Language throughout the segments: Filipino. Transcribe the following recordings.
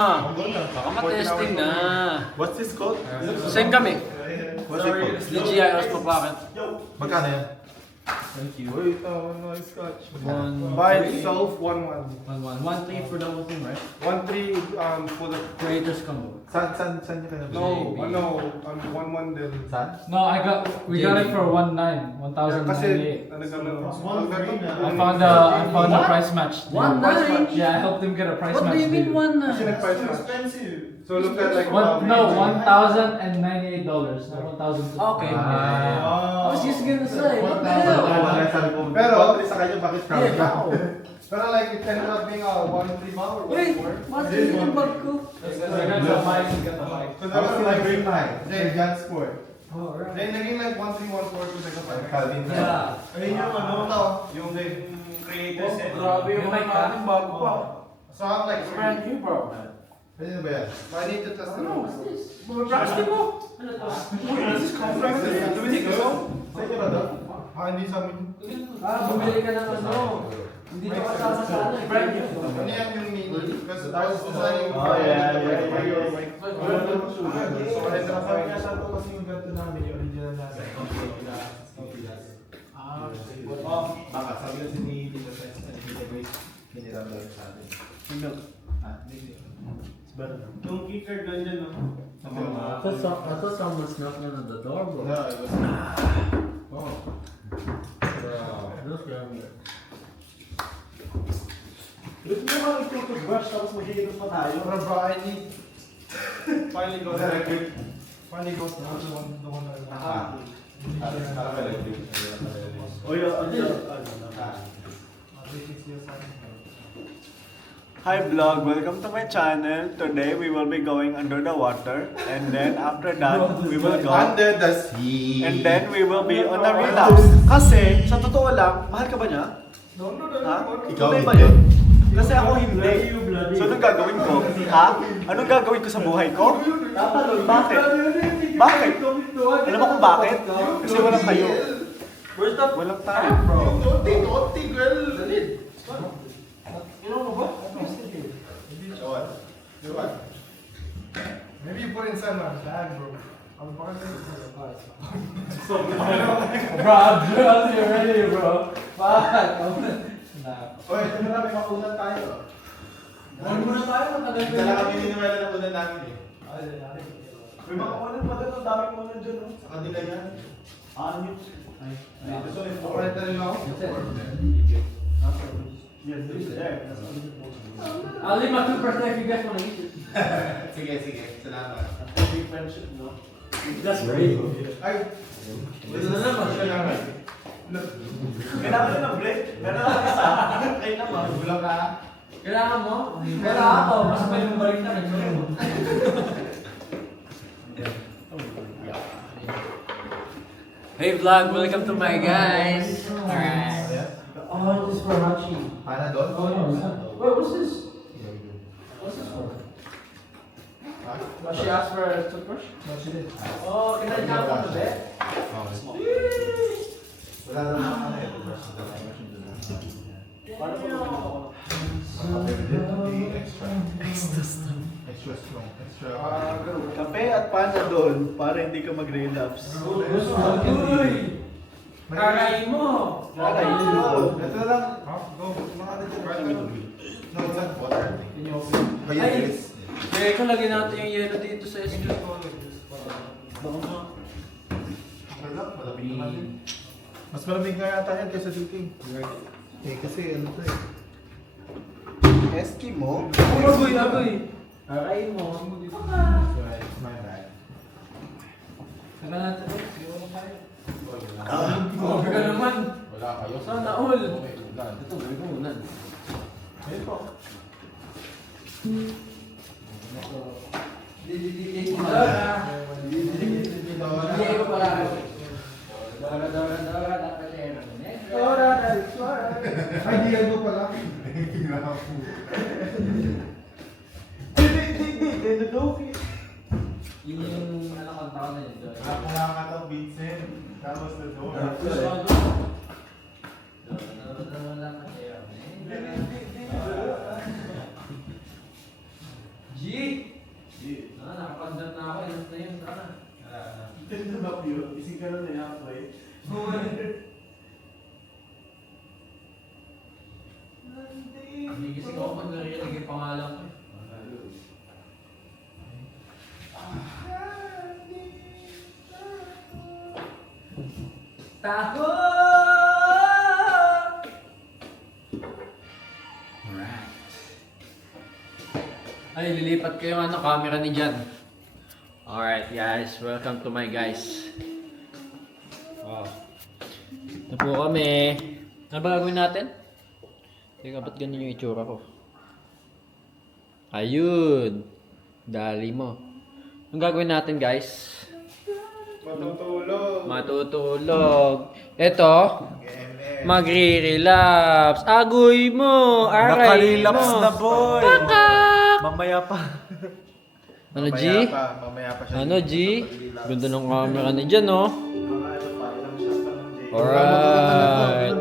Baka matesting na. What's this called? Same kami. What's it called? The GIOs pa bakit? Magkano yan? Thank you. Wait, nice scotch. By itself, 1-1. 1-3 for the whole thing, right? 1-3 for the... Creators combo. Saan niyo kayo? No, 1-1 din. Saan? No, we got it for 1,900, Kasi, 1,098. I I found a price match. 1-9? Yeah, I helped him get a price What do match. you mean deal. 1-9? Kasi nag-price match. So look at like... $1,098, not 1,000. Okay. I was just gonna say, what the hell? Pero- sa kanya, bakit proud Yeah, ka? wow. Pero like, it ended up being a 1-3 power. Wait, what's in yung bag ko? Because I was like, Bring mine. Jan Sport. Oh, right. then naging like 1-3, 1-4 to like a 5. Calvin. Yeah. Ayun yung ano, yung creators set. Grabe yung mic natin bago pa. So I'm like, Brand new, bro. Ano ba yan? I need to test it Ano? out. What's this? Plastic mo? Ano to? This is conference. Do we take this home? Sa inyo ba ito? Hindi sa amin. Bumili ka ng ano. Hindi ka kasama sa ano. Brand new. Ano yan yung mini? Because I was designing Oh, yeah. So I ended up Sabi having nga sa ito kasi yung ganito namin, yung original na sa Copilas. Baka sabi kasi ni Tito Sens na Tito Grace, hiniram daw sa atin. Hindi. It's better. yung keycard ganyan, no? I thought someone snuck in the door, bro. No, it was... Oh. Those guys. Ba't mo mga ito-brush tapos magiging pa tayo? Bro, I need... Finally got it. Finally got the one that Oh, yeah. Hi vlog, welcome to my channel. Today we will be going under the water and then after that we will go Under the sea. and then we will be on a relapse. Kasi sa totoo lang, mahal ka ba niya? Ha? Ikaw Tunay ba hindi. yun? Kasi ako hindi. So anong gagawin ko? Ha? Anong gagawin ko sa buhay ko? Bakit? Bakit? Alam mo kung bakit? Kasi walang kayo. Walang tayo, bro. Oti, girl! Maybe you put it inside my bag, bro. I'm buying it. Bro, I'm ready, bro. Fuck. Oy, ito na may makunan tayo. Ano muna tayo? Matagal Isa lang kami niniwala na kunan namin eh. May mga kunan pa doon, ang daming kunan dyan. Sa kanila yan. Ano? Gusto rin po. Alright, na rin ako. Yes, it's there. I'll leave my toothbrush there if you guys want to use it. Sige. Salamat. Big friendship, no? That's great. Ay, Ito na naman. Kailangan na ng break. Meron ako isa. Ay naman. Gulang ka. Kailangan mo? Pero ako, mas may bumalik na nagsulo. Hey vlog, welcome to my guys. Alright. Oh, this is for Hachi. Panadol? Oh, no, it's not. Wait, what's this? What's this for? She asked for a toothbrush? No, she did. Oh, can I jump on the bed? Wala na naman ano eh. Paano po naman ako? Extra strong. Extra. Kape at panadol para hindi ka mag-relapse. Uy! Kakain mo! Kakain mo. Ito lang. go. Mga ano dyan. No, it's not water. Can you open it? Kaya Ay! guys. Kaya ko lagyan natin yung yelo dito sa SQ. Baka nga. Wala, malamig naman din. Mas malamig nga yata yan kaysa dito eh. Eh kasi ano to eh. Eskimo? Agoy! Kakain mo. It's my bad. Saka natin. Iwan tayo. Ah. Grabe ka naman. Wala kayo. Sana all. Okay, ulan. Ito, gawin mo ulan. Ayun po. Hindi ko pala. Dora, dapat meron. Ay, di yan mo pala. Yun yung ano kong tao na yun. Nakakatang Vincent. That was the door. G! Tender up yun. Ising ka na na halfway. Nagigising ako pag narinig yung pangalan ko. Taho! Alright. Ay, lilipat ko yung camera ni Jan. Alright guys, welcome to my guys. Wow. Ito po kami. Ano ba gagawin natin? Teka, ba't ganyan yung itsura ko? Ayun! Dali mo. Anong gagawin natin guys? Matutulog. Matutulog. Ito, magre-relapse. Agoy mo! Aray mo! Nakalilapse na boy! Pakak! Mamaya pa. Ano G? Mamaya pa siya. Ano G? Ganda ng camera ni Jan, oh. Mga ano pa, ilang shots pa ng Jay. Alright.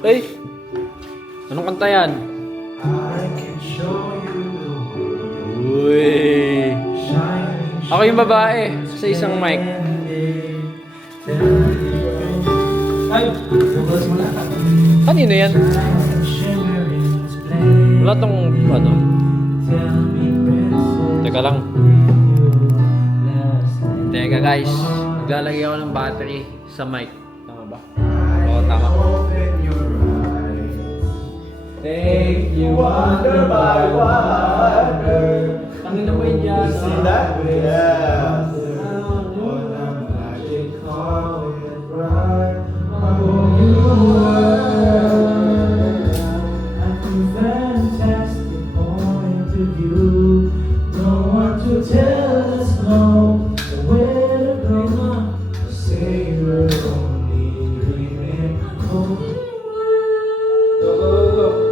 Ay! Anong kanta yan? Uy! Ako yung babae sa isang mic. Ay! Bukas mo na. Kanino yan? Wala tong ano. Teka lang. Teka guys. Maglalagay ako ng battery sa mic. Tama ba? Oo, tama. Take you wonder by wonder. Tangin na ba yun yan? See that? Yes.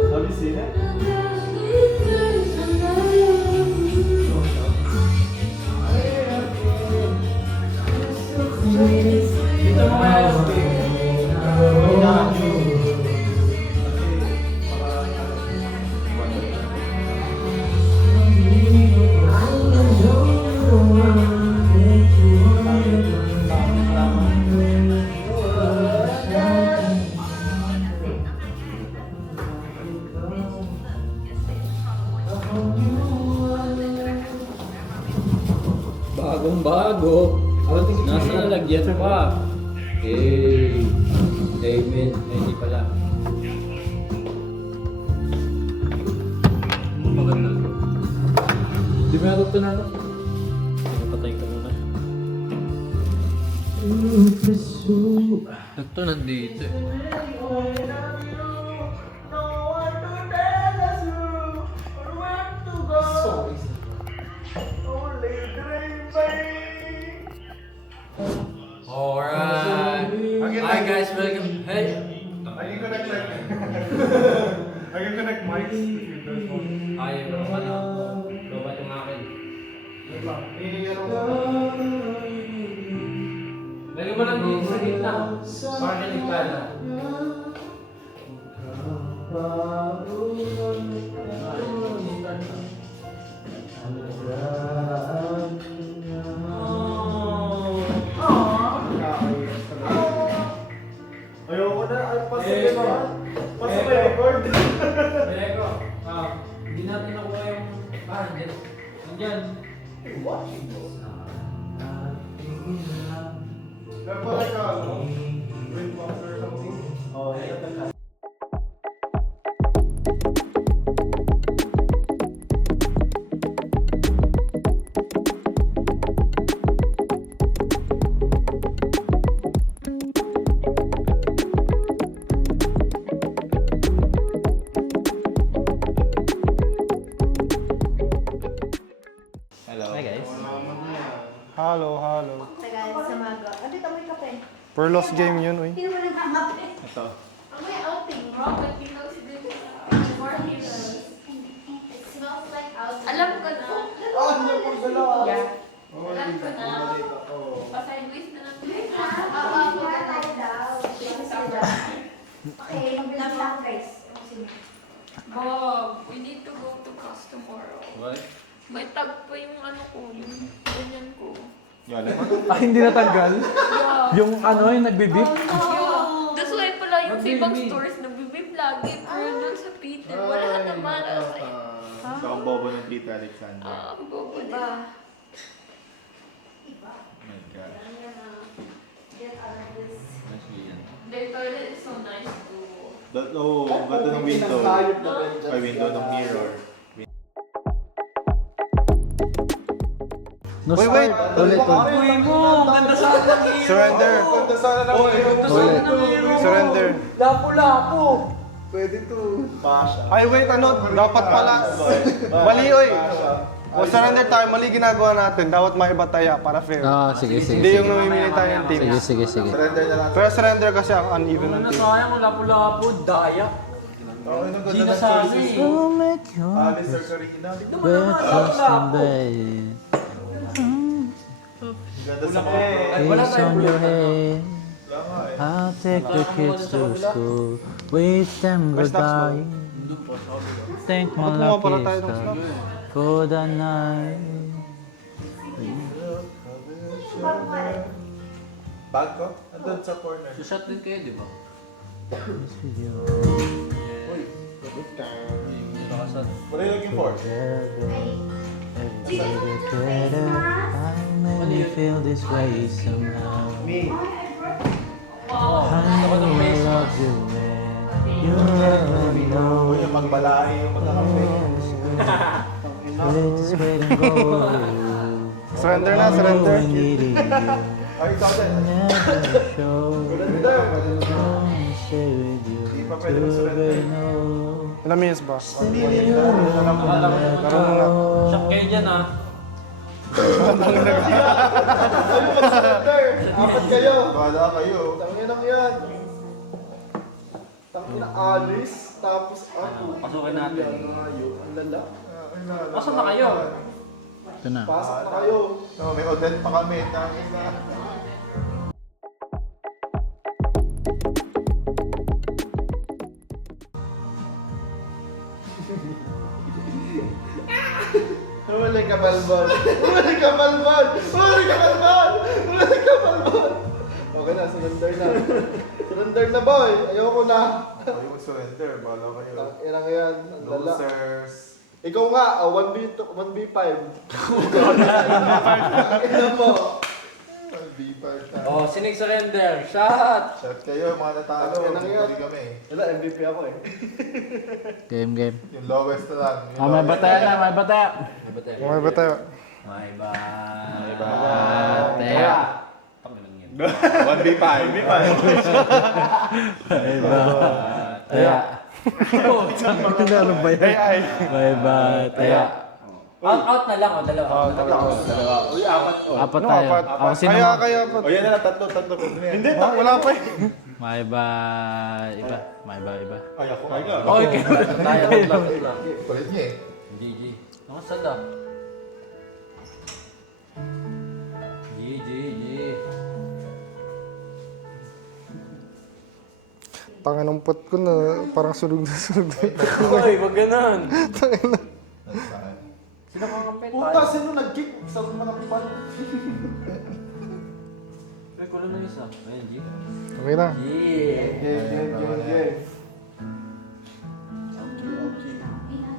Have you seen it? Ito mo kaya bagong bago. Nasa lalagyan pa. Hey. Amen. Hindi pala. Maganda. Di ba natutunan ako? Patay ka muna. Ito nandito eh. Alright. Hi guys, welcome. Hey. I can connect like I can connect mics if there's one. Ay, ano? Lobat yung akin. Lagyan mo lang dito sa gitna. Para kaligpala. Ayoko na. Ay, pasok na. Pasok na record. Lego, hindi natin nakuha yung budget. Nandiyan. Never like wind box or something. Oh, ito ka. Hi guys. Hello. Tagal sa maga. Ate, tamoy kape. Perlos game yun, uy. Hindi mo nang kamape. Ito. May outing, bro. But you know si David. More heroes. It smells like outing. Alam ko na. Hindi po sila. Yeah. Oh, Alam ko na. Pa-sideways na lang. Oo, para tayo daw. Okay, magbilang lang guys. Bob, we need to go to class tomorrow. What? May tag pa yung ano ko, yung ganyan ko. Yan naman. Ay, hindi natanggal? Yung ano, yung nagbibip? That's why pala yung sa ibang stores nabibip lagi. Pero dun sa Peter, wala naman. I was like, So, ang bobo ng Peter Alexander. ang bobo ba? Oh my God. Their toilet is so nice too. Bato ng window. Ay, window ng mirror. No Wait, start. wait. Ulit. Uy mo, ganda sana ng hero. Surrender. Ganda sana naman yun. Ulit. Surrender. Lapo-lapo. Pwede to. Pasha. Ay, wait, ano? Dapat pala. Mali, oy. O surrender tayo, mali ginagawa natin. Dapat maiba tayo para fair. Ah, sige, sige. Hindi yung namimili tayo ng team. Sige, sige. Surrender na lang. Pero surrender kasi ang uneven ng Ano na team. sayang, lapo-lapo, dayak. Okay, ang ganda Gina ng Sasi. choices. Don't make your Mr. Karina. bed just babe. Ganda sa Ay, wala Kiss tayong on your bulak. head. I'll take the kids to school. Wish them goodbye. Thank my Ba't mo pala lucky tayo ng star snap? for the night. Bag ko? Andun sa corner. Shot din kayo, di ba? Uy. Yung nilakasan. What are you looking for? I make me feel this way somehow. Me. I know I love you man. You already know. Uy, yung magbalahe yung magkakape. Let's wait and go. Surrender na, surrender. I needed you. Ay, ikaw din. Never show. Ganda. Gonna stay with you. Hindi pa pwede mag-surrender. Ilang minutes ba? Shock kayo dyan, ah. Apat kayo. Bahala kayo. Tanginang yan. Tangina alis, tapos ako. Pasukin natin. Ang lala. Asan na kayo? Ito na. Pasok na kayo. No, may Odette pa kami. Tangina. Huli ka, Balbon! Huli ka, Balbon! Huli ka, Balbon! Huli ka, Balbon! Okay na, surrender na. Surrender na, boy! Ayoko na. Ayaw mag-surrender. Bahala kayo. Inang yan, ang lala. Losers. Ikaw nga, 1v5. Ina mo. 1v5 na. Oh, sinig surrender. Shot! Shot kayo, mga natalo. Inang yan. Hindi kami. Wala, MVP ako eh. Game. Yung lowest na lang. Yung May lowest. bataya na, may bataya. May ba tayo? Okay ba tayo? May ba? May ba? Bataya. Panginoon yun. 1v5. 1v5. May bataya. Ano ba yan? May bataya. Out na lang, o dalawa. Uy, apat. Apat Ano, tayo. apat? Ako sino Kaya, mo? kaya apat. O yan na lang, tatlo. Hindi. Wala pa eh. May ba iba? May ba iba? Ay, ako. Ay, nga. Okay, tayo. Kulit niya eh. GG. Nakasad ah. GG. Panganumpot ko na parang sunog na sunog na. Uy, wag ganun. Saan? Sino kakampit? Puta, sino nag-kick sa mga pan? Ay, kulo ng isa. Ayan, G. Okay na. Yeah. Yeah.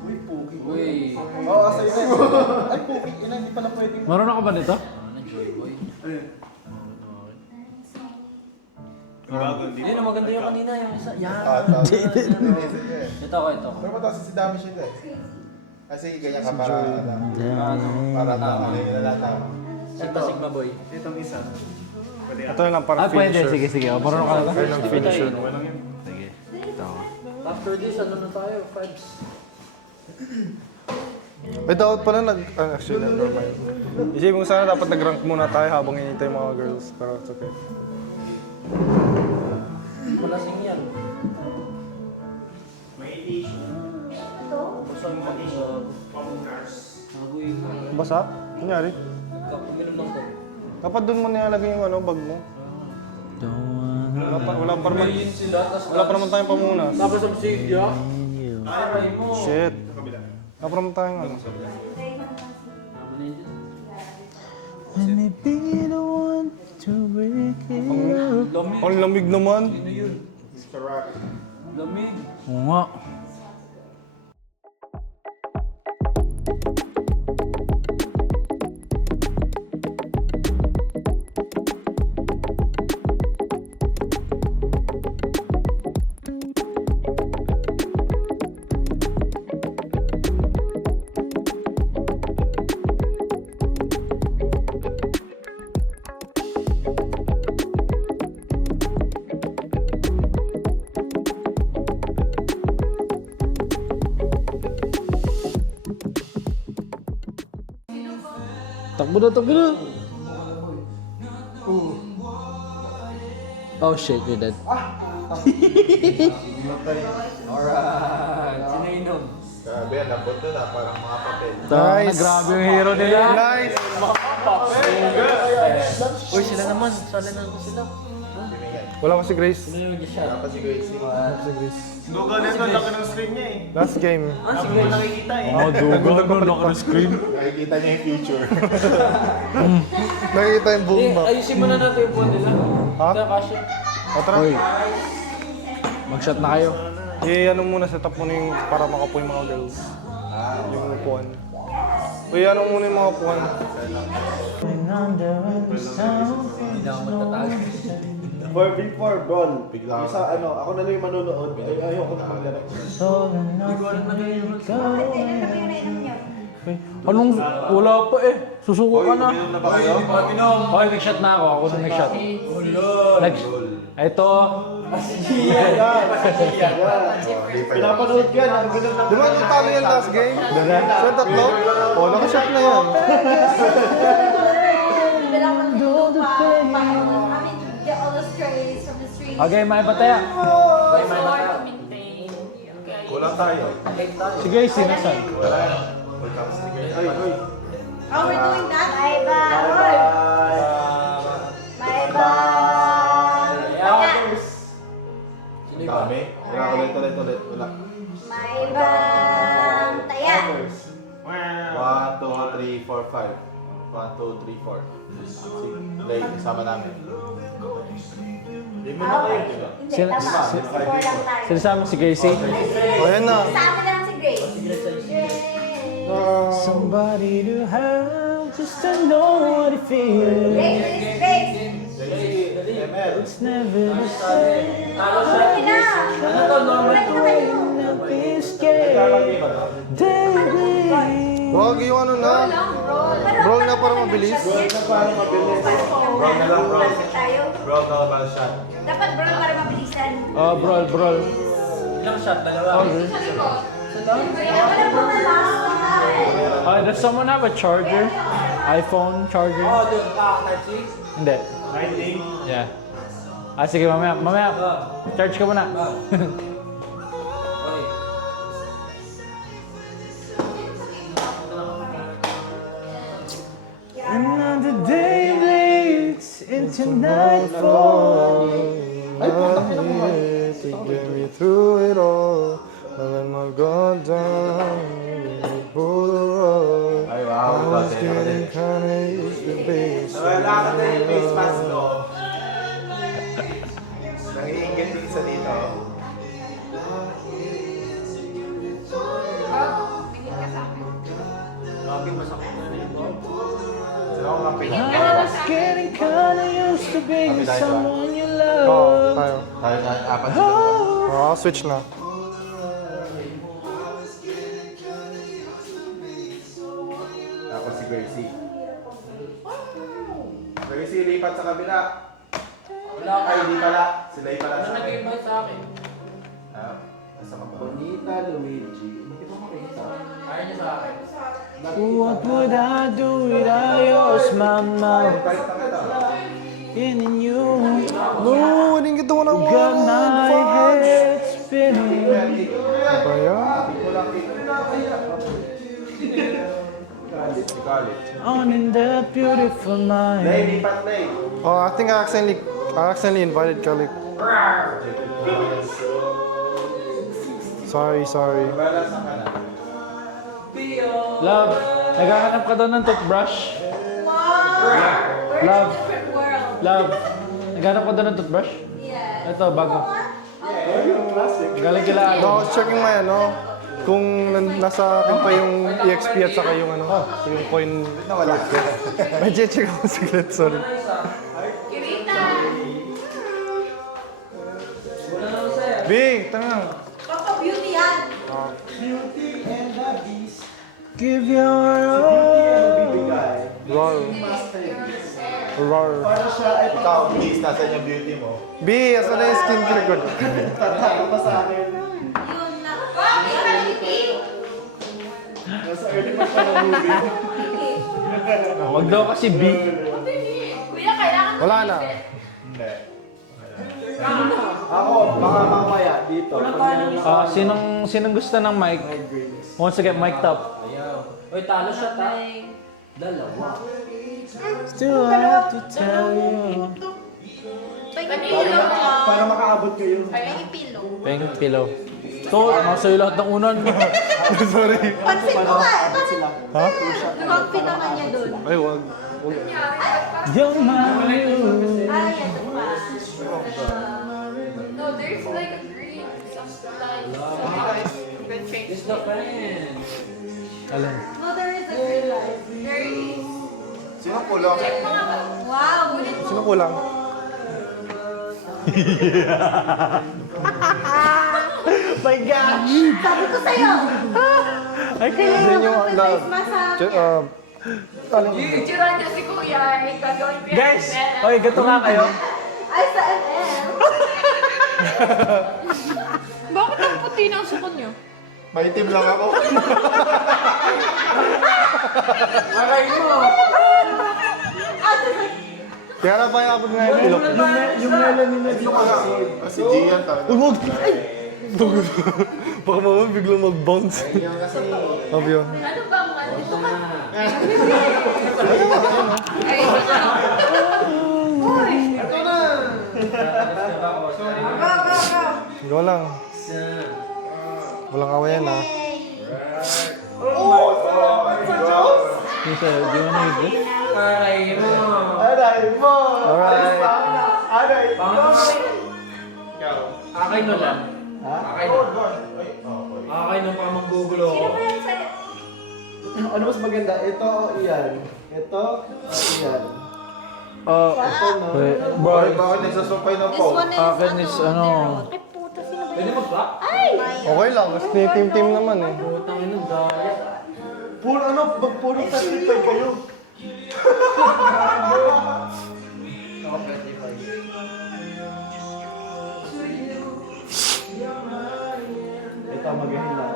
Uy, puki. Uy. Oo, sa ina. Ay, puki. Ina, hindi pala pwede. Marunong ka ba nito? Ano, Joy Boy? Bago, hindi Ayun, maganda yung kanina. Yung isa. Yan. Inisin niya eh. Ito ko. Pero mataas si Dami siya eh. Kasi ganyan ka para para na lang. Sigma Boy. Itong isa. Ito lang para Pwede. finisher. Sige. Marunong ka na. Kaya ng finisher. Sige. Ito. After this, ano na tayo? Vibes. Eh, dapat pala actually, never mind. Isipin mo sana dapat nag-rank muna tayo habang hinintay yung mga girls. Pero it's okay. Malasing yan. Basa? Kunyari? Kapuminom lang ko. Dapat dun mo nilalagay yung bag mo. Don't wanna Wala pa naman. Ayun sila. Wala pa naman tayong pamunas. Tapos obsidia. find you. Ay mo. Shit. Wala pa naman tayong Let me be Ang lamig naman. Oo nga. Takbo na, takbo na. Oh shit, you're dead. Grabe, lambot na na, parang mga papel. Nice. Grabe yung hero nila. Nice. Uy, sila naman. Sala na sila. Wala ko si Grace. Sino yung shot? Dapat si Gracie. Dugo nito, laki ng screen niya eh. Last game. Sige, nakikita eh. Oh, dugo. Laki ng screen. Nakikita niya yung future. Nakikita yung boom ba? Ayusin mo na natin yung buwan nila. Ha? Ito, Kashi. O tara. Hoy. Mag-shot na kayo. Ano muna, set up muna yung para makapo yung mga girls. Yung upuan. Ano muna yung mga upuan. Hindi na ako matatag. 4v4, bron. Bigla. Isa, ako na lang yung manonood. Ayoko na maglaro. Hindi ko alam na ganyan. Anong wala pa eh. Susuko ka na. Uminom na ba kayo? Okay, nag-shot na ako. Ako na nag-shot. Ito. Pinapanood ka, nakagalan na. Di ba yung talo yan last game? Sa tatlo? O, nakashot na yan. Get all the strays from the streets. Okay, may pataya. It's hard to maintain. Okay. Kulang tayo. Sige, sinasan. Ay, ay. Oh, we're doing that? Bye bye. Bye bye. Ang dami. Wala, ulit. Wala. Bye bye. Taya. 1, 2, 3, 4, 5. 1, 2, 3, 4. Lay, kasama namin. Lima na kayo, di ba? Hindi, Sino- tama. si- Four lang tayo. Sinasama si Gracie. O, yan na. Sa amin na lang si Grace. Yay. Somebody to have just to know what it feels. Grace. It's never the same. Okay na. Ano to, normal Correct na kayo. Not be scared. Daily. Wag yung ano na. Roll na para mabilis. Brawl na para mabilis. Brawl na lang, brawl. Tayo. Brawl na ba shot? Dapat brawl para mabilisan. Oh, brawl. Ilang shot? Dalawa. Kaya wala pa na last. Does someone have a charger? iPhone charger? Oh, doon ka. Type-C? Hindi. Yeah. Sige, mamaya. Charge ka muna. Okay. Another day leads into nightfall. To get me through it all. When I go down, pull the road. Ay, I wow. was getting kinda used to being so Wala ka na yung face mask ko. Nangiingit yung isa dito. Grabe, masakit na rin ito. Sino akong kapila? I was getting kinda used to being someone you Oo, love. tayo. Tayo na, apat sila. Switch na. Tapos si Gracie. Gracie, lipat sa kabila. Wala ka. Ay, hindi pala. Sila yung pala Ano sa akin. nag-invite sa akin? Ah, nasa ka ba? Bonita Luigi. Hindi ko makita. Ayaw niya sa akin. What would I do without yours, mama? Balik na kita. In you, No, hindi kita ko ng got my head spinning. Ano ba yan? Galit. On in that beautiful Lay, night. lipat lay. Oh, I think I accidentally invited Kalik. Sorry. Balance ka na. Love, naghahanap ka daw ng toothbrush. Wow. We're in Love. a different world. Love, Gano'n ko doon ng toothbrush? Yeah. Ito, bago. Classic. Galing kila No, I was checking my ano, kung nasa akin pa yung EXP at saka yung ano, yung coin. Nawala. May check ako saglit, sorry. Kirita! Bing, tanga. Papa beauty yan! Give your all. Roar. Roar. Ikaw, please, nasa yung beauty mo. B, asan na yung skincare ko? Tatago pa sa akin. Yun na. Beauty! Nasa early pa siya ng movie. Wag daw kasi B. Kuya, kailangan mo Wala na. Hindi. Ako, baka mamaya dito. Sinong gusto ng mic? Wants to get mic'd up. Uy, talo siya ta. Ay. Dalawa. Still have to tell you. Pillow Para makaabot kayo. Ay, pillow. Pink pillow. Ito, nasa lahat ng unan. Sorry. Pansin ko nga. Ha? Nag-outfit naman niya dun. Ay, wag. Yung man. Ay, ito pa. No, there's like a green something. It's the fan. Alin? No, there is a green light. There is. Sino kulang? Wow, bulit mo. Sino kulang? My gosh! Sabi ko sa'yo. Ay, kaya. Yun yung, Face mask sa che- Itsura niya si Kuya. Gagawin ko yan. Guys! Oy, gato nga kayo. Ay, sa MM. Bakit ang puti ng sukon niyo? Maitim lang ako. Aray mo! Kaya na ba yung abot nga yung ilok? Yung melanin na Sino kulang? Si Gian talaga. Huwag! Baka mamang biglang mag-bounce. Yan kasi. Obvio. Ano bang ano? Ito na. Ay, ito na. Go lang. Walang awayan ha. Yung sa'yo, do you wanna use this? Aray mo! Aray mo! Alright. Aray mo! Akay no lang. Ha? Akay no. Akay no pa manggugulo ako. Sino ba yan sa'yo? Ano mas maganda? Ito o iyan? Ito o iyan? Wait, Bakit bro. nagsasampay ng This phone? one is Akin is ano. Ay, puta, sino ba Pwede yan? mag-back? Ay! Okay lang, kasi team-team naman eh. Putang ina, daya. Puro ano? Puro 35 kayo. Ito maganda.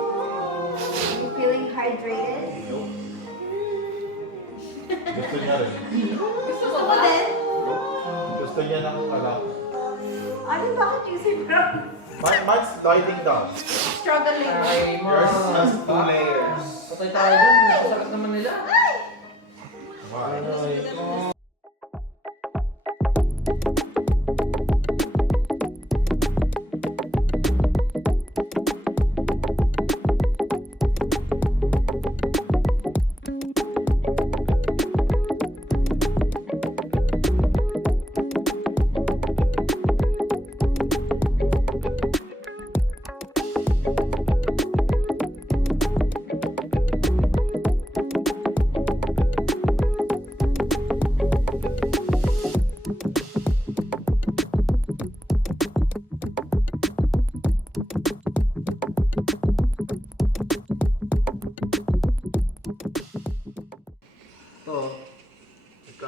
You feeling hydrated? Gusto niya rin. Gusto mo din? Gusto niya ng ano. Ano, bakit juicy brown? Mike's lighting down. Struggling. Aray mo! Yours has 2 layers. Patay tayo dun. Masakit naman nila. Why?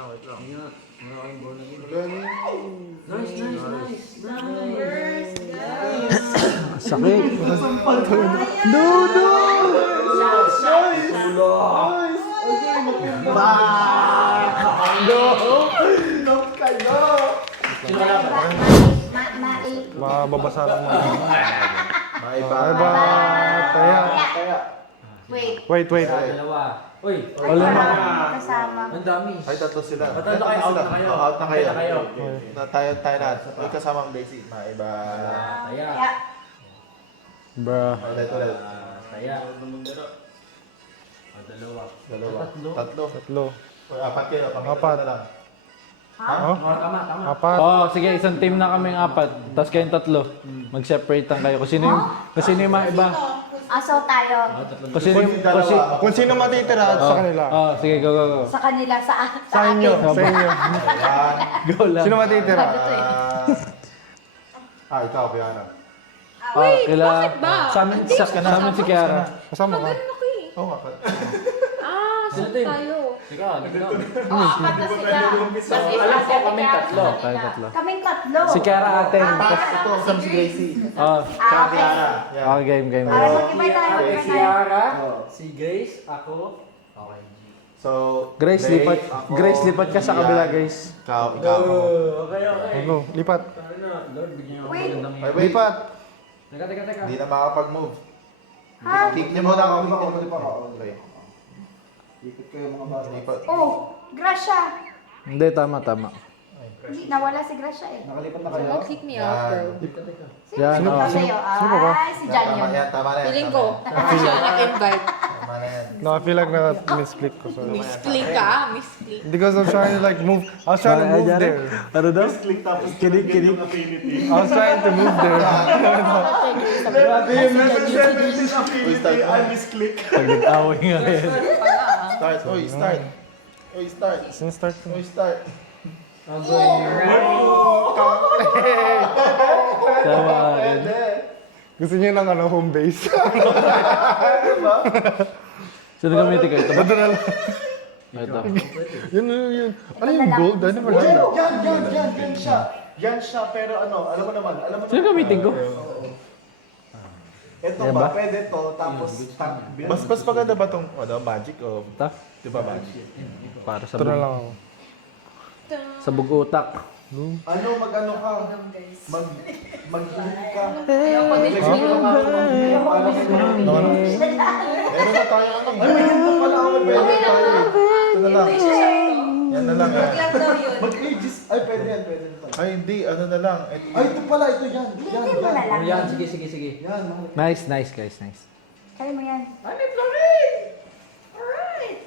Wait lang. Nga, maraming ball na yun. Gani. Nice, nice, nice, nice. First, guys. Sakit. Mababasa lang mo. Maiba. Ay ba? Kaya. Wait. Wait. Dalawa. Uy, Wala na. Kasama. ang dami. Ay, tatlo sila. Ba't ano kayo? Out na kayo? Oh, out na kayo. Out na kayo. Tayo na. May kasamang basic. Maiba. Taya. Yeah. Bruh. Ulit. Taya. Dalawa. Tatlo. O, apat kayo, Apat. pamilya na lang. Oh? Tama. Apat. Oh, sige, isang team na kaming 4. Tapos kayong 3. Mag-separate lang kayo. Kung sino yung mga iba. Aso tayo. Kung sino yung... Kung si, Kung sino matitira sa kanila. oh, sige, go. Sa kanila, Sa inyo. atin. Sa inyo. Go lang. Sino matitira? Ikaw, Piana. Wait, kila, bakit ba? Sa amin si Kiara. Kasama ka. Ganun ako eh. Oo nga. Ah, Sino saan din? tayo? Ikaw, ikaw. Apat na sila. Alam ko kami tatlo. Tayo 3. Kaming tatlo. Si Kiara ate. Ito, Sam si Gracie. Oh, Tsaka Piana. oh game. Para mag-ibay tayo. Si Yara, si Grace, ako. Okay. So, Grace, lipat ka sa kabila, Grace. Ikaw, ikaw. Okay. Ano? Lipat. Lord, bigyan mo Wait. magandang Wait, wait. Lipat. Teka. Hindi na makapag-move. Ha? Kick niyo muna ako. Okay. Ikot kayo mga bata. Lipat. Oh, Gracia. Hindi, tama. Hindi, nawala si Gracia eh. Nakalipat na kayo? Don't kick me out, bro. Yan, Sino oh. pa sa'yo? Sino ba? Ay, si Jan Tama yun. yan, tama na yan. Feeling tama ko. yan. Siya nag-invite. Tama na yan. No, I feel like na-misclick ko. Sorry. Misclick ka? Misclick. Because I'm trying to like move. I was trying to move there. Ano daw? Click tapos Kinig. I was trying to move there. Grabe yung message is affinity. I misclick. Pag-away nga yan. Start. Oy, start. Sino start ko? Oy, start. Tama ka rin. Gusto niyo ng home base. Sino gamitin ko? Ito ba? Ito na lang. Ito. Yun. Ano yung gold? Ano ba yan? Yan siya. Yan siya, pero ano, alam mo naman. Sino gamitin ko? Ito Yan ba? ba? Pwede to, tapos Mas maganda ba tong magic o Ito? di ba magic? Para sa Ito na lang ako. sa bugutak. ano, mag-ano ka? Mag-huli ka. Meron na tayo ano. Ay, may ganito pala ako. Meron tayo. Ito na lang. Yan na lang. Lang daw yun. Mag-ages. Ay, pwede yan. Ay, hindi. Ano na lang. Ay, ito pala. Ito yan. Hindi mo na lang. Yan, sige. Yan, mga Nice guys, nice. Kaya mo yan. Ay, may Florin! Alright!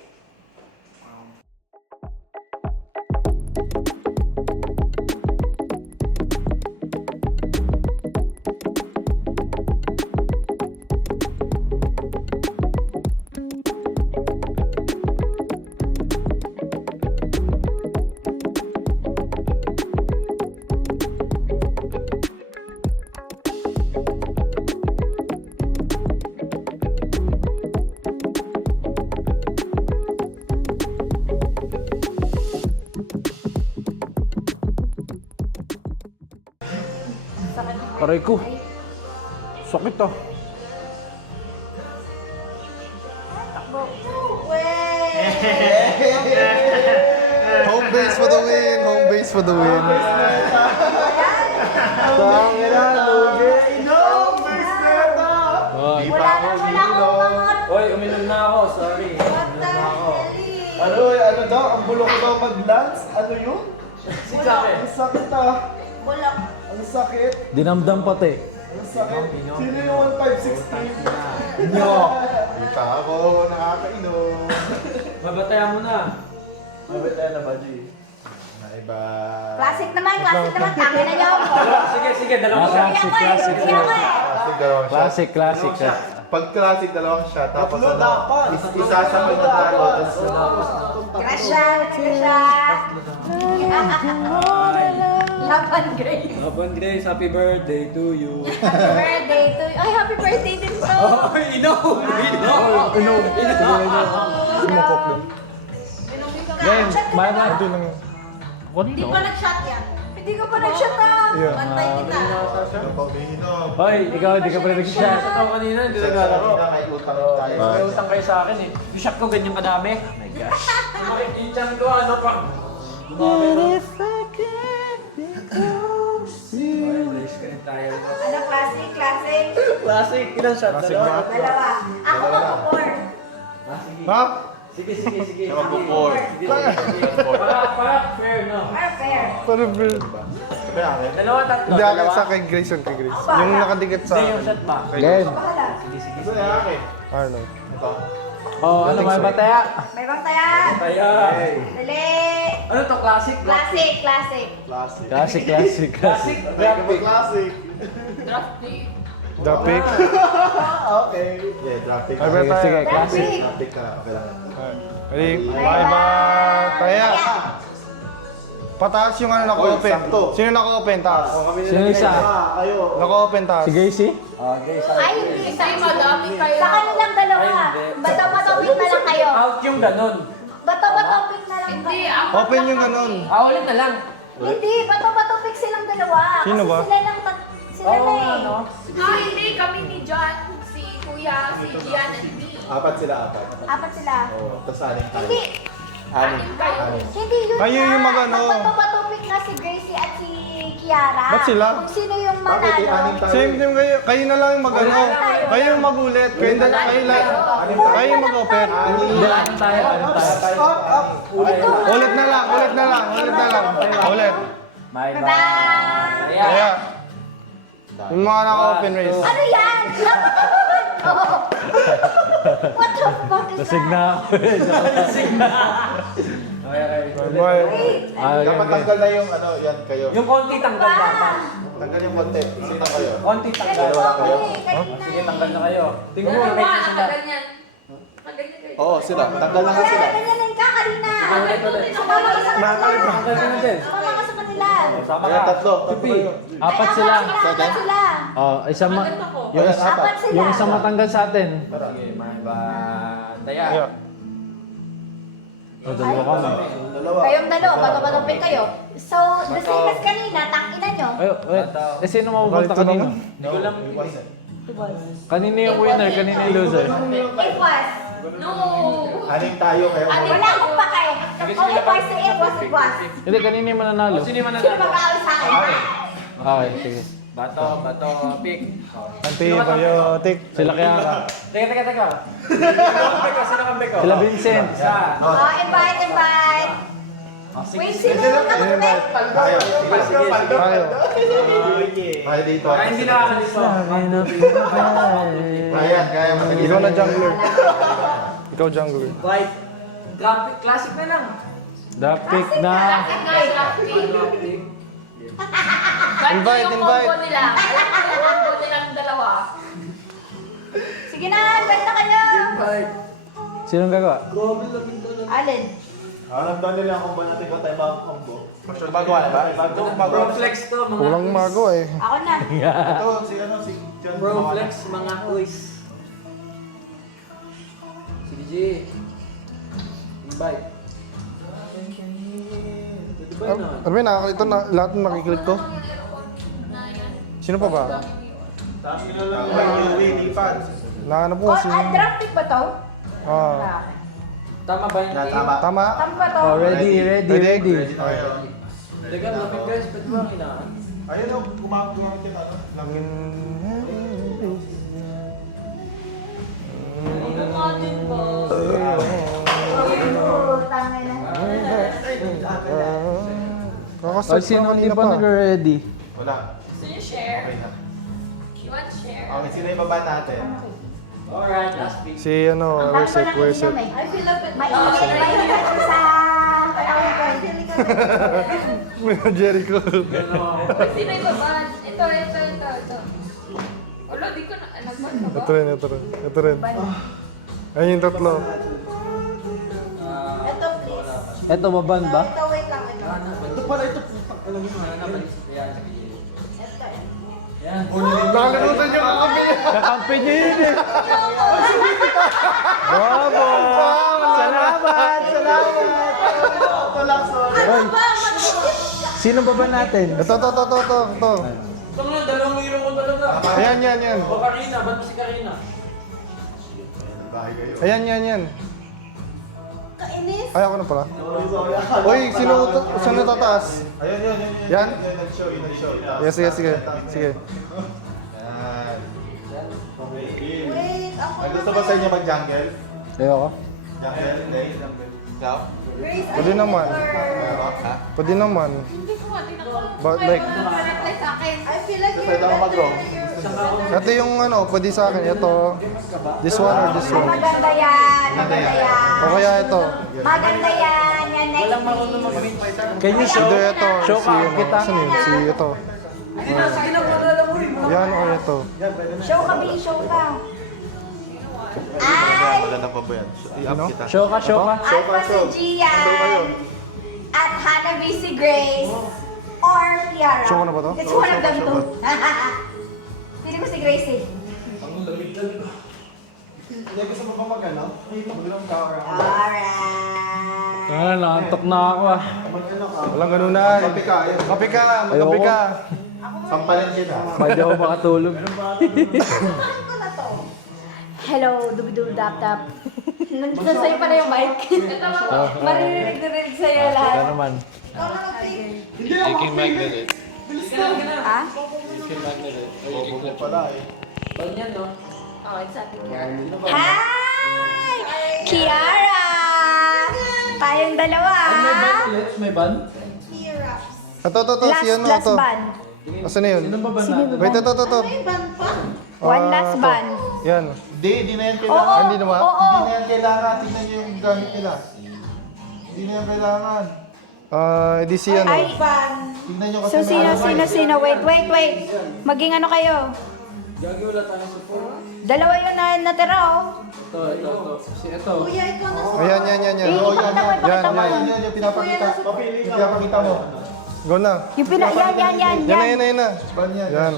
Aray ko. Sakit ah. Home base for the win! Home base for the win! Wala akong umangot. Hoy, uminom na ako. Sorry. ano daw? Ang bulok daw mag-lance? Ano yun? Si Kake. Ang sakit ah. Bulok. Ang sakit. Dinamdam pati. Ang sakit. Sino yung 1516? Kita ako. Nakakainom. Mabatayan mo na. Mabit na ba, G? Naiba. Classic naman. Tangin na niyo. Sige, dalawa siya. Hindi ako eh. Classic dalawang shot. Classic. Pag classic dalawang shot. Tapos Tatlo dapat. isa sa magtatalo. Gracia. Laban, Grace. Laban Grace, happy birthday to you. Happy birthday to you. Ay, happy birthday din to. Sumukok din. Game, may na. Ito lang. Hindi pa nag-shot yan. Hindi ka pa nag-shot ah. Yeah. Bantay kita. Hoy, ikaw, di ka pa rin nag-shot. Sa tao kanina, hindi na nalaro. May utang tayo. May utang kayo sa akin eh. Yung shot ko ganyan kadami. Oh my gosh. Makikichan ko ano pa. Ano, classic? Classic, ilang shot? Dalawa. Dalawa. Ako mag-4. Ha? Sige. Mag-4. Para fair, no? Fair. Parang Kaya akin. Dalawa, tatlo. hindi Dalawa. sa kay Grace yun, kay Grace. Yung nakadikit sa Hindi yung shot ba? Game. Bahala. Ito na akin. Arnold. Ito. Oh, ano may bataya? May bataya. Dali. Ano to, classic? Classic, classic. Classic. Classic. Classic. The pick. Okay. Yeah, drop pick. Ay, bye, Sige, bye. classic. Drop pick ka. Okay lang. Ready? May bataya. Pataas yung ano naka-open. sakto. Sino naka-open? Taas. Sino isa? Kayo. Naka-open taas. Si Gracie? Ay, hindi. Hindi, madami kayo. Sa kanilang dalawa. Bato-batopik na lang kayo. Out yung ganon. Bato-batopik na lang Hindi, kayo. ako. Open yung ganun. Ulit na lang. Hindi, bato-batopik silang dalawa. Sino ba? Kasi sila lang, sila na eh. Ah, hindi. Kami ni John, si Kuya, si Gian, and me. Apat sila. Apat sila. Oo. Tapos anin tayo. Hindi, Anim kayo. hindi yun Kayo yung magano. Bato-batopik na si Gracie at si Kiara. Ba't sila? Kung sino yung Bakit yung anin manalo. tayo? Same kayo. Kayo na lang yung mag-ano. Kayo yung mag-ulit. Kayo yung mag-open. Hindi, ano tayo? Ito. Ulit na lang. Ulit. May Bye-bye. Kaya. Yung mga naka-open race. Ano yan? What the fuck is Lasig that? na ako. Bye. Ah, Dapat tanggal na yung ano, yan kayo. Yung konti tanggal dapat. Tanggal yung konti. Sino kayo? Konti tanggal. Ganito ako eh. Sige, Kanina tanggal na kayo. Tingnan mo, Dalawa, may sila. nakaganyan. Nakaganyan kayo. Oo, sila. Tanggal na nga Kaya sila. ganyanin ka kanina. Ulit, ulit. Sumama ka sa kanila. Tanggal ka na din. Sumama ka sa kanila. Sama Ayan, ka. tatlo. Tatlo. Apat sila. Apat sila. Oh, isa Maganda ko. yung, Ayan, apat. Apat sila. yung isang matanggal sa atin. Sige, may bataya. Yeah. O, dalawa kami. Dalawa. Kayong dalawa, bato-batopin kayo. So, the same as kanina, tangina nyo. Ay, wait. Eh, sino mapupunta Ito kanino? naman. Hindi ko lang. Kanino yung winner? Kanino yung loser? It was. No. Anin tayo kayo. Wala akong pake. All it was, it was. Hindi, kanino yung mananalo? Sino yung Sino mananalo? mag-aaway sa akin? Okay, sige. Bato, pick. Antibiotic. Sila kaya. Teka. Sino kambek ko? Sila Vincent. Isa. Oh, invite. Wait, sino yung nakapit? Tayo. Tayo. Tayo dito. Kaya hindi nakakalis mo. Kaya matigilan. Ikaw na jungler. Ikaw jungler. White. Graphic, classic na lang. Dapik na. Bakit nga drafting? Invite. Yung combo nila. Alam ko yung combo nilang dalawa. Sige na, invite na kayo. Sinong gagawa? Alin? Alam daw nila kung ba natin ko tayo mag-combo. Magawa na ba? Bro flex to, mga Kulang quiz. mago eh. Ako na. Ito, si John. Bro flex, mga quiz. Sige, G. Invite. Pwede ba yun? Ano ba, nakakalito na lahat ng makiklik ko? Sino pa ba? Tapos nila lipat. Naano po Oh, si... draft pick ba to? Ah, Tama ba yung Tama. tama? Tama ba to? Oh, ready. Tayo. Teka, lapit guys, pwede ba ang hinaan? Ayun o, gumagawa kita. Oh, tama na. Oh, Kakasal sino ko hindi kanina pa pa. nag-ready? Wala. Gusto niyo share? Okay na. You want share? Okay, sino yung baba natin? Alright, last pick. Si ano, Ang dami Reset, ko Reset. lang I feel like mainit ko sa PowerPoint. Jericho. Sino yung baba? Ito. Ulo, di ko na, nagban ka ba? Ito rin. Ayun yung tatlo. Ito, please. Eto, baban ba? Ito, wait lang. Ito. Ito pala, ito. Alam mo, hanap. Yan. Ito. Yan. Nakalimutan niyo kakampi niya. Kakampi niyo yun eh. Bravo! Salamat! Hoy, sino ba ba natin? Ito. Ito nga, dalawang hero ko talaga. Ayan. O Karina, ba't si Karina? Ayan. Kainis. Ay, ako na pala. Uy, sino tataas? Ayun. Yan? Yung nag-show. Yes, sige. Yan. Wait, ako Ay, gusto ba sa inyo mag-jungle? Ayoko. Jungle? Hindi. Ikaw? Grace, Pwede naman. Ha? Pwede naman. Hindi ko nga tinakot. But like, Reply sa akin. I feel like Pwede ako mag-roam. Ito yung ano, pwede sa akin. Ito. This one or this one? Maganda yan. Maganda yan. O kaya ito. Maganda yan. Yan next. Can you show? Hindi, ito. Show Si, ka, ano, kita. saan yun? Si ito. Yan o ito. Show ka, Billy. Show ka. Ay! Maganda pa ba yan? I-up kita. Show ka, show ka. Alpha si Gian. At Hanabi si Grace. Or Kiara. Show ko na ba to? It's one of them too. Pili ko si Grace eh. Hindi, gusto mo ba mag-ano? Mag-inom ka or Alright. Naantok na ako ah. Walang ganunan. Kape ka. Kape ka. Magkape ka. Sampalin kita. Pwede ako makatulog. Hello, dubidub-dap-tap. Nandito sa'yo pala yung mic. Maririnig sa'yo lahat. Ano naman? You can magnet it. Ha? Pala eh. Oh, exactly, Kiara. Hi! Kiara! Tayong dalawa. May ban? Ito. Si ano Last ito? band. Asan na yun? Wait, ito. One last ito. band. Yan. Hindi na yan Oo, kailangan. Hindi na ba? oo. Hindi na yan kailangan. Tingnan nyo yung gamit nila. Hindi na yan kailangan. Edi si ano? Ay, Tingnan nyo kasi so sino? Wait. Maging ano kayo? Dalawa yun na natira oh. Ayan. Ipakita mo. Yan yung pinapakita. Yung pinapakita mo. Go na. Yung yan. Yan na. Ban yan. Yan.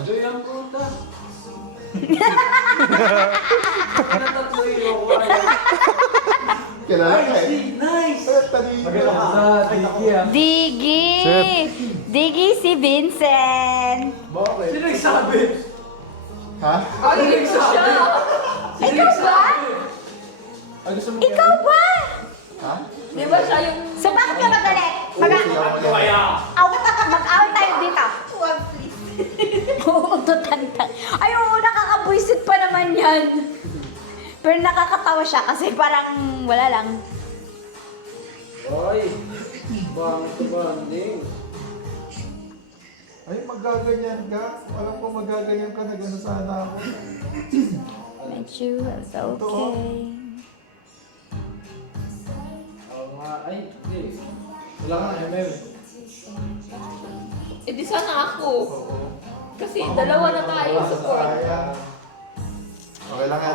Kilala ka eh. Nice! Talino ka. Diggy! Shit. Diggy si Vincent! Bakit? Sino nagsabi? Ha? Ikaw ba? Ikaw ba? Ha? Di ba siya yung... So bakit ka magalit? Mag-out tayo dito. One please. Oo, tutantang. Ay, oo, nakakabwisit pa naman yan. Pero nakakatawa siya kasi parang wala lang. Ay, magaganyan ka. Alam ko magaganyan ka. Nagano sana ako. Make sure it's okay. Eh di sana ako. Kasi dalawa na tayo support. Kaya. Okay lang yan.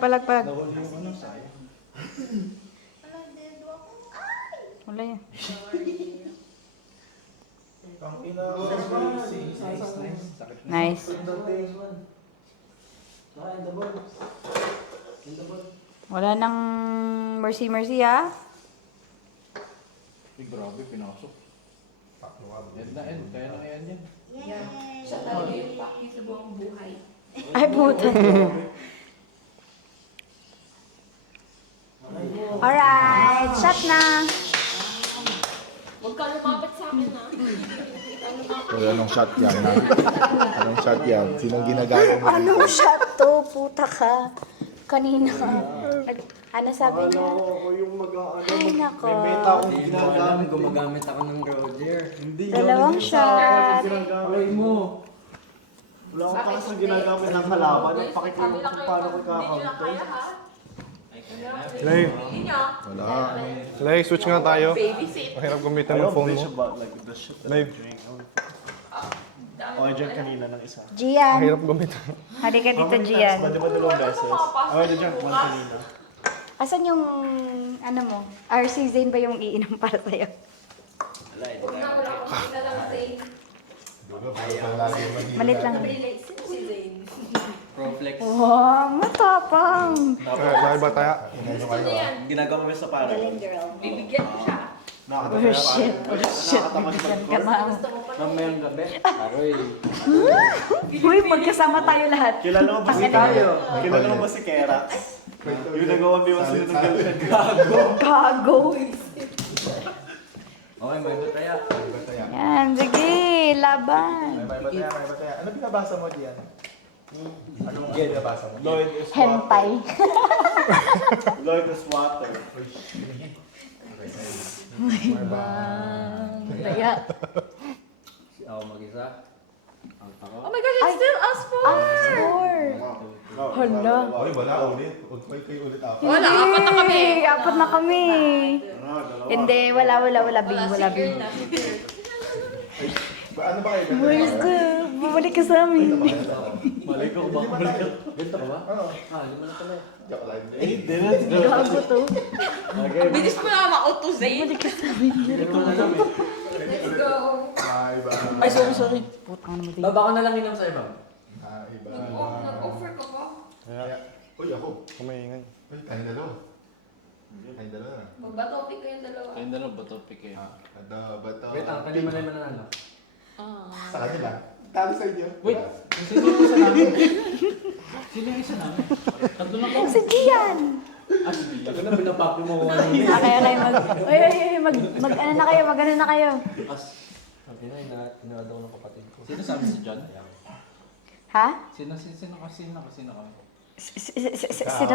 Palag. Wala yan. Nice. Wala nang mercy ha? Grabe, pinasok. Yan na, kaya na yan yan. Siya talaga yung paki sa buong buhay. Ay, puta. Alright, shot na. Huwag ka lumapit sa akin ha. Anong shot yan? Anong shot yan? Sinong ginagawa mo? Anong shot to? Puta ka. Kanina. Ano sabi niya? Ay, nako. Gumagamit ako ng Roger. Dalawang shot. Wala akong pakas na ginagamit ng kalaban. Pakita Sabi mo lang kung kayo, paano ko hindi nyo na kakakampi. kaya ha. Lay, Hindi nyo. Lay, switch nga tayo. Babysit. Mahirap gamitin I ng don't phone bitch mo. about like the shit that Lay, I drink. Okay, dyan kanina ng isa. Gian. mahirap gamitin. Halika dito, Gian. Ba, di ba dalawang beses? Okay, dyan one kanina. Asan yung, ano mo? RC Zane ba yung iinom para sa'yo? Huwag na wala akong kilala sa inyo. Malit lang. Sino si Zane? Proflex. Wow, matapang. Bakit ba tayo? Gusto niya yan. Ginagawa mo sa para. Bibigyan ko siya. Oh shit. Bigyan ka ma. Mamayang gabi. Aroy. Uy, magkasama tayo lahat. Kilala mo ba si Kilala mo ba si Kerax? Yung nagawa mo yung sunod ng girlfriend. Gago. Okay, may bataya. Yan, sige, laban. May bataya. Ano binabasa mo diyan? Ano binabasa mo? Lloyd is Hentai. Lord is water. Kaya. Si ako mag-isa. Ang tako. Oh my gosh, it's still us four! Four. Hala. Okay, wala ulit. Huwag kayo ulit ako. Wala, apat na kami. Apat na kami. Hindi, wala, Bing. Wala, Bing. Ano ba kayo? Where's the... Bumalik ka sa amin. Malay ko ba? Ganito ka ba? Oo. Hindi mo na pala. Joke lang. Gago to. Bilis ko na mauto, Zay. Bumalik ka sa amin. Let's go. Bye, bye. Ay, sorry. Putang na mo din. Baba ko na lang inom sa iba. Bye, bye. Nag-offer ka ba? Uy, ako. Kumaingay. Uy, tayong dalawa. Tayong dalawa na. Magba-topic kayong dalawa. Kayong dalawa ba topic eh? Ano ba to? Wait, ang kanina na yung mananalo. Sa kanila. Talo sa inyo. Wait, sino yung isa namin? Sino yung isa namin? Tatlo na ko. Si Gian! Ah, sige. Ako na binapapi mo ko ano yun. Okay, mag-ano na kayo. As, ang tinawad ako ng kapatid ko. Sino sabi si John? Ha? Sino kami? Sino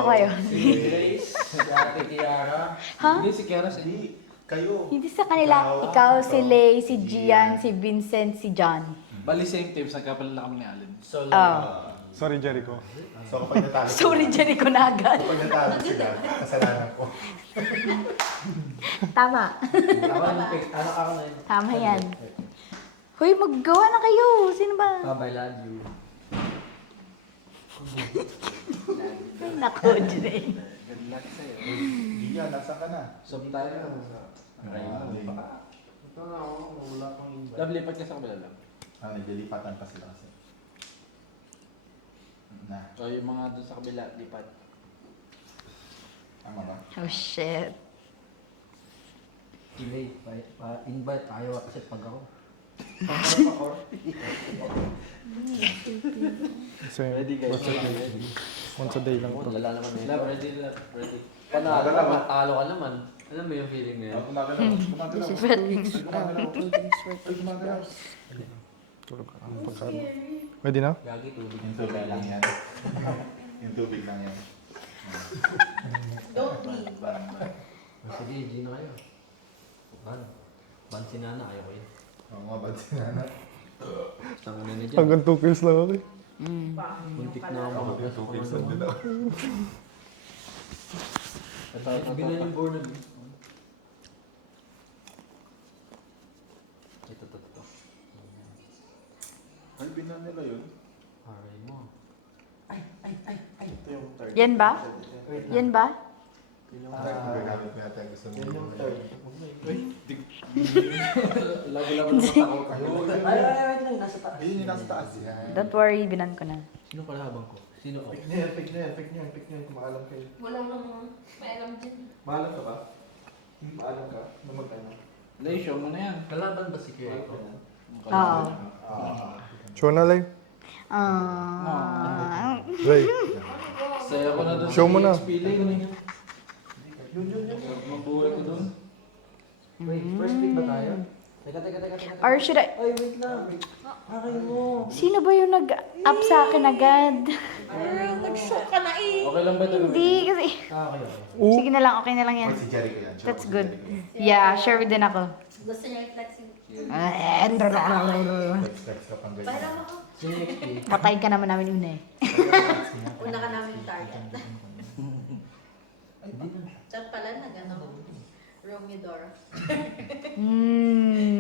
kayo? Si Grace, si Ate Kiara. Ha? Hindi, si Kiara si Kayo. Hindi sa kanila. Ikaw, si Lay, si Gian, si Vincent, si John. Bali same teams, nagkapala kami ni Allen. Solo. Oh. Sorry, Jericho. So kapag natalo Sorry, Jericho na agad. Kapag natalo sila, kasalanan ko. Tama. Ako yung pick. Ano ako na yun? Tama yan. Hoy, maggawa na kayo. Sino ba? Bye, love you. Nako, Jay. Good luck sa'yo. Iya, nasa ka na. Sob tayo na. Ayun. Ito na ako, wala pang invite. Love, lipat ka sa kabila lang. Nililipatan pa sila kasi. Na, So yung mga doon sa kabila, lipat. tama ba? Oh, shit. Invite tayo kasi pag ako. Ready guys. Once a day lang. Wala naman eh. Love, ready. Panalo ka, matalo ka naman. Alam mo yung feeling na yan? Gumagalaw. Felix. Tulog ka. Pwede na? Gagi, tubig. Yung tubig lang yan. Yung tubig lang yan. Don't leave. Sige, G na kayo. Ano? Bansinana, ayaw ko yun. Oo nga, bad sinanat. Tanga na na dyan. Hanggang 2 kills lang ako eh. Muntik na ako. Tubig sa din ako. Binan yung board na. Ito. Ay, binan nila yun. Aray mo. Ito yung third. Yan ba? Yan ba? Gagamit mo yata yung gusto mo. Lagi-lagi na matakaw kayo. Ay, lang. Nasa taas. Ayun yung nasa taas. Don't worry, binan ko na. Sino pala habang ko? Sino ako? Pick na yan. Kung maalam kayo. Wala namang may alam dyan. Maalam ka ba? Maalam ka? Namagkano? Lay, show mo na yan. Kalaban ba si Kuya ko? Oo. Show na lang. Ray. Saya ko na doon Show mo na. Feeling. Mabuhay ko doon. Wait, first pick ba tayo? Teka. Or should I... Ay, wait lang. Aray mo. Sino ba yung nag-up sa akin agad? Girl, nag-shock ka na eh. Okay lang ba ito? Hindi, kasi... Okay. Sige na lang, okay na lang yan. Ay, si Jericho yan. That's good. Yeah, sure din ako. Gusto niya i-flex yung... Text ka pang ganyan. Pahiram ako. Sino yung XP? Patayin ka naman namin una eh. Una ka namin target. Chat pala na gano'n. Romeo Dora.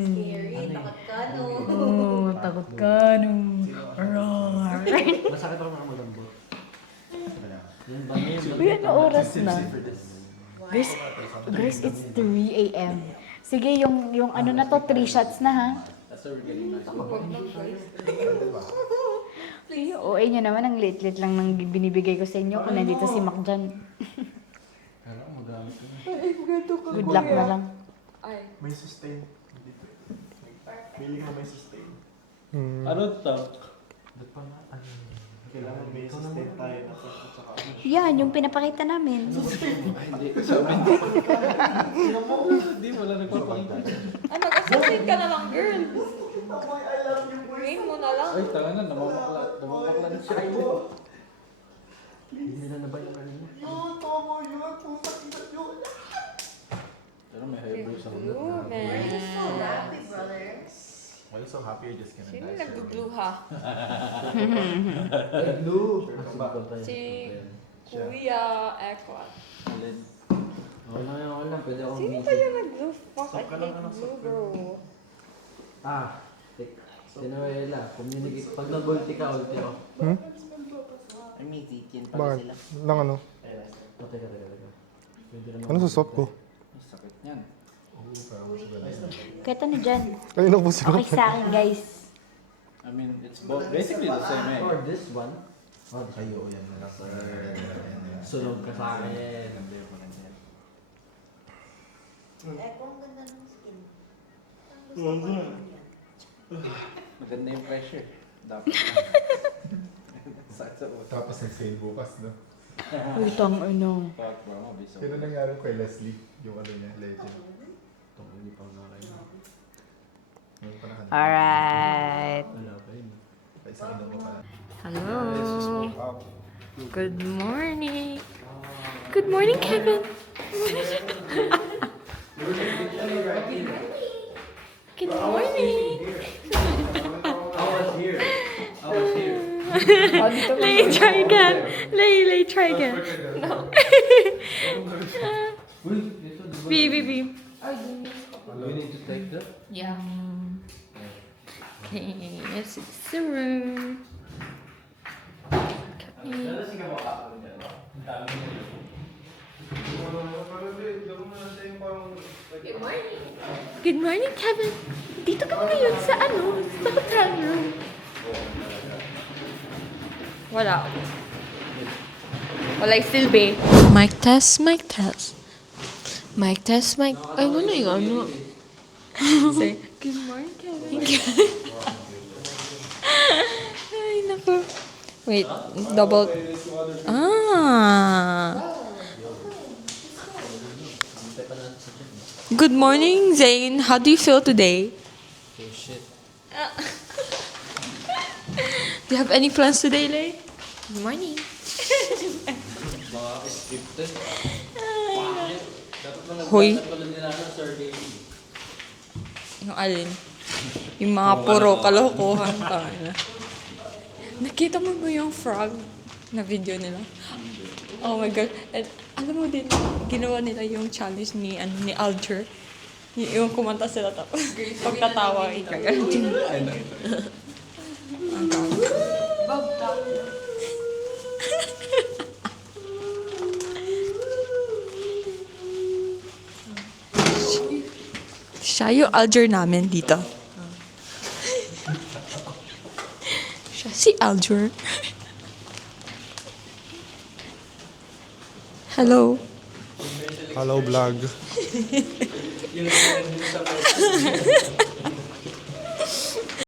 Scary, takot ka no. Oh, takot ka no. Roar. Masakit ako mga malambot. Uy, ano oras na? Guys, it's 3 a.m. Sige, yung ano na to, 3 shots na ha. That's where we're getting nice. Please. OA nyo naman, ang lit-lit lang nang binibigay ko sa inyo kung nandito si Mac dyan. Kala ko magamit ko na. Good luck na lang. May sustain. Feeling na may sustain. Ano to? Kailangan may sustain tayo na sa saka. Yan, yung pinapakita namin. Hindi. Sabi Hindi mo lang nagpapakita. Ay, mag-associate ka na lang, girl. Rain mo na lang. Ay, tanga na. Namamakla na siya. Hindi na ba yung kanina? Oo, tama yun. Luha. Blue. Si Kuya Ekot. Okay lang yan, okay lang. Pwede akong Sino busy. pa yung nag-blue? Fuck, I hate blue, bro. Sinuela, communicate. Pag nag-ulti ka, ulti ako. Bakit? Lang ano? Teka. Pwede naman. Ano sa soft ko? Kahit ano dyan. Kanina po sila. Okay sa akin, guys. I mean, it's basically the same eh. For this one, Kayo, yan na lang. sunog ka sa akin. Maganda yung pressure. Dapat. Sakit sa utak. Tapos nag-sale bukas, no? Utang ano. Fuck bro, I'll be so. Kaya nangyari kay Leslie, yung ano niya, legend. Itong hindi pa nakakain. Ngayon pa na Alright. Wala pa yun. Isang ino ko pala. Hello. Good morning. Good morning, Kevin. Good morning. Lay, try again. Lay, try again. No. B. We need to take that. Yeah. Yes, it's the room. Good morning, Kevin. Dito ka ngayon sa sa hotel room. Wala. Wala silbi. Mic test. Mic test. Ay, ano yung ano? Say, good morning, Kevin. Ay, naku. Wait, double. Good morning, Zane. How do you feel today? Oh shit. Do you have any plans today, Lay? Good morning. Baka scripted. Hoy. Tulad nila ng survey. Yung alin? Yung mga puro kalokohan. Tangina. Nakita mo ba yung frog na video nila? Oh my God. And, alam mo din, ginawa nila yung challenge ni Alger. Yung kumanta sila tapos pagkatawa, ikaw. Ang gago. Siya yung Alger namin dito. Siya si Alger. Hello. Hello, vlog.